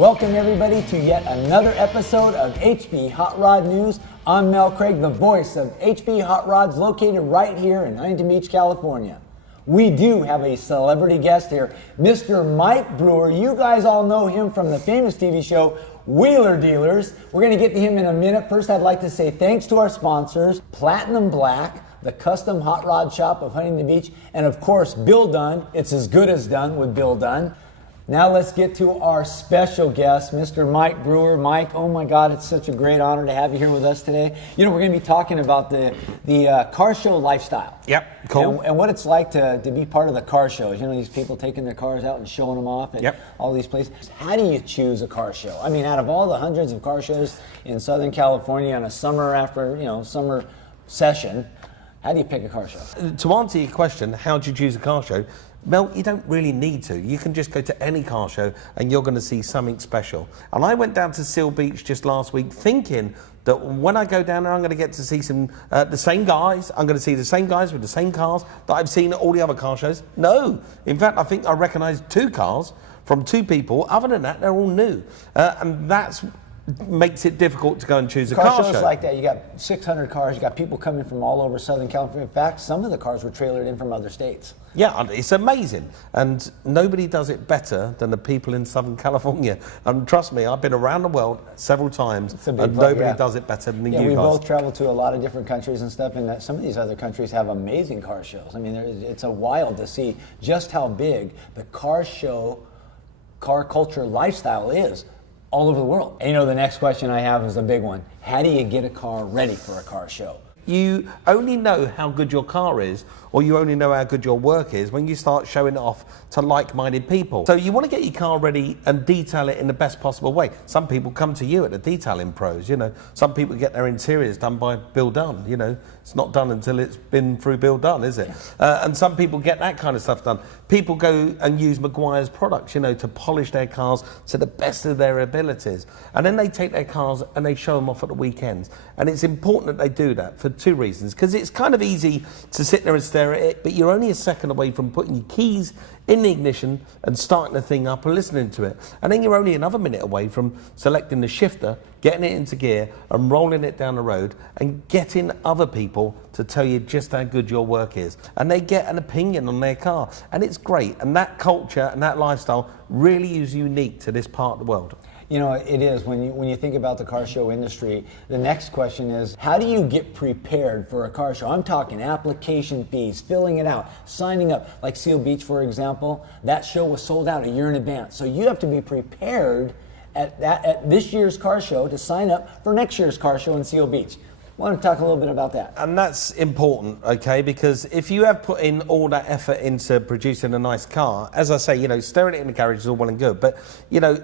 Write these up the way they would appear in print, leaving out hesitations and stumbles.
Welcome everybody to yet another episode of HB Hot Rod News. I'm Mel Craig, the voice of HB Hot Rods, located right here in Huntington Beach, California. We do have a celebrity guest here, Mr. Mike Brewer. You guys all know him from the famous TV show Wheeler Dealers. We're going to get to him in a minute. First, I'd like to say thanks to our sponsors, Platinum Black, the custom hot rod shop of Huntington Beach, and of course, Bill Dunn. It's as good as done with Bill Dunn. Now let's get to our special guest, Mr. Mike Brewer. Mike, oh my God, it's such a great honor to have you here with us today. You know, we're going to be talking about the car show lifestyle. Yep, cool. And what it's like to be part of the car shows. You know, these people taking their cars out and showing them off at all these places. How do you choose a car show? I mean, out of all the hundreds of car shows in Southern California on a summer session, how do you pick a car show? To answer your question, how do you choose a car show? Mel, you don't really need to. You can just go to any car show and you're going to see something special. And I went down to Seal Beach just last week thinking that when I go down there, I'm going to get to see some the same guys. I'm going to see the same guys with the same cars that I've seen at all the other car shows. No. In fact, I think I recognised 2 cars from 2 people. Other than that, they're all new. And that's makes it difficult to go and choose a car show. Shows like that, you got 600 cars, you got people coming from all over Southern California. In fact, some of the cars were trailered in from other states. Yeah, it's amazing. And nobody does it better than the people in Southern California. And trust me, I've been around the world several times, and nobody does it better than you guys. We both travel to a lot of different countries and stuff, and some of these other countries have amazing car shows. I mean, it's a wild to see just how big the car show, car culture lifestyle is all over the world. And you know, the next question I have is a big one. How do you get a car ready for a car show? You only know how good your car is, or you only know how good your work is when you start showing it off to like-minded people. So you want to get your car ready and detail it in the best possible way. Some people come to you at the detailing pros, you know. Some people get their interiors done by Bill Dunn, you know. It's not done until it's been through Bill Dunn, is it? And some people get that kind of stuff done. People go and use Maguire's products, you know, to polish their cars to the best of their abilities. And then they take their cars and they show them off at the weekends. And it's important that they do that for 2 reasons. Because it's kind of easy to sit there and stare at it, but you're only a second away from putting your keys in the ignition and starting the thing up and listening to it. And then you're only another minute away from selecting the shifter, getting it into gear and rolling it down the road and getting other people to tell you just how good your work is. And they get an opinion on their car. And it's great. And that culture and that lifestyle really is unique to this part of the world. You know, it is. When you think about the car show industry, the next question is, how do you get prepared for a car show? I'm talking application fees, filling it out, signing up. Like Seal Beach, for example, that show was sold out a year in advance. So you have to be prepared at this year's car show to sign up for next year's car show in Seal Beach. I want to talk a little bit about that. And that's important, okay, because if you have put in all that effort into producing a nice car, as I say, you know, staring it in the garage is all well and good, but, you know,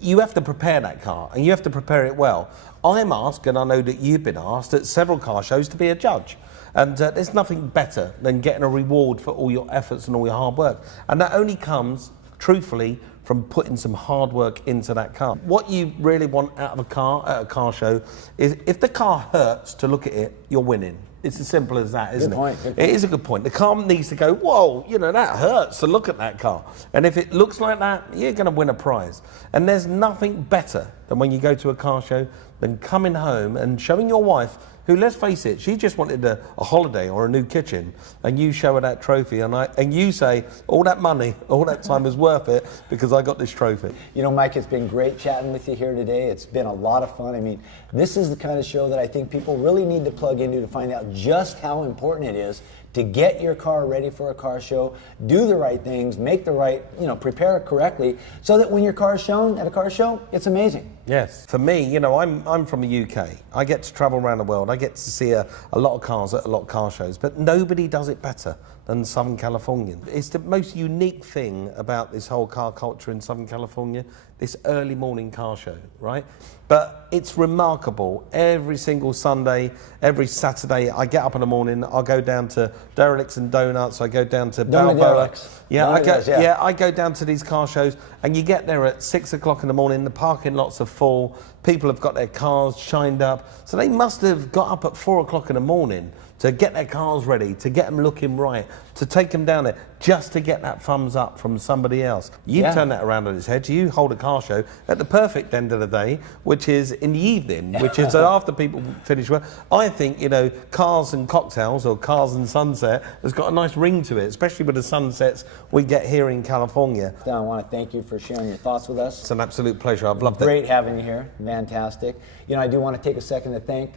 you have to prepare that car, and you have to prepare it well. I'm asked, and I know that you've been asked at several car shows to be a judge. And there's nothing better than getting a reward for all your efforts and all your hard work. And that only comes, truthfully, from putting some hard work into that car. What you really want out of a car at a car show is if the car hurts to look at it, you're winning. It's as simple as that, isn't it? Good point. It is a good point. The car needs to go, whoa, you know, that hurts to look at that car. And if it looks like that, you're going to win a prize. And there's nothing better than when you go to a car show than coming home and showing your wife, who, let's face it, she just wanted a holiday or a new kitchen, and you show her that trophy, and you say, all that money, all that time is worth it because I got this trophy. You know, Mike, it's been great chatting with you here today. It's been a lot of fun. I mean, this is the kind of show that I think people really need to plug into to find out just how important it is to get your car ready for a car show, do the right things, make the right, you know, prepare it correctly, so that when your car is shown at a car show, it's amazing. Yes. For me, you know, I'm from the UK. I get to travel around the world. I get to see a lot of cars at a lot of car shows, but nobody does it better than Southern California. It's the most unique thing about this whole car culture in Southern California, this early morning car show, right? But it's remarkable. Every single Sunday, every Saturday, I get up in the morning, I'll go down to Derelicts and Donuts, I go down to Balboa. I go down to these car shows, and you get there at 6 o'clock in the morning, the parking lots are full, people have got their cars shined up, so they must have got up at 4 o'clock in the morning to get their cars ready, to get them looking right, to take them down there, just to get that thumbs up from somebody else. You turn that around on its head. You hold a car show at the perfect end of the day, which is in the evening, which is after people finish work. I think, you know, Cars and Cocktails or Cars and Sunset has got a nice ring to it, especially with the sunsets we get here in California. I want to thank you for sharing your thoughts with us. It's an absolute pleasure. I've loved it. Great having you here. Fantastic. You know, I do want to take a second to thank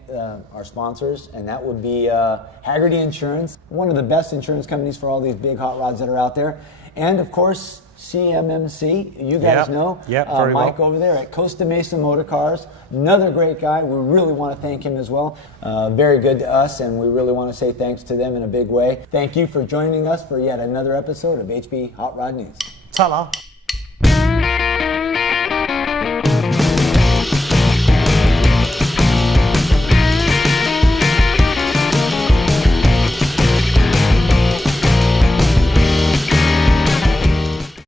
our sponsors, and that would be Haggerty Insurance, one of the best insurance companies for all these big hot rods that are out there. And of course, CMMC, you guys know. Very Mike well. over there at Costa Mesa Motor Cars, another great guy. We really want to thank him as well. Very good to us, and we really want to say thanks to them in a big way. Thank you for joining us for yet another episode of HB Hot Rod News. Ta-la.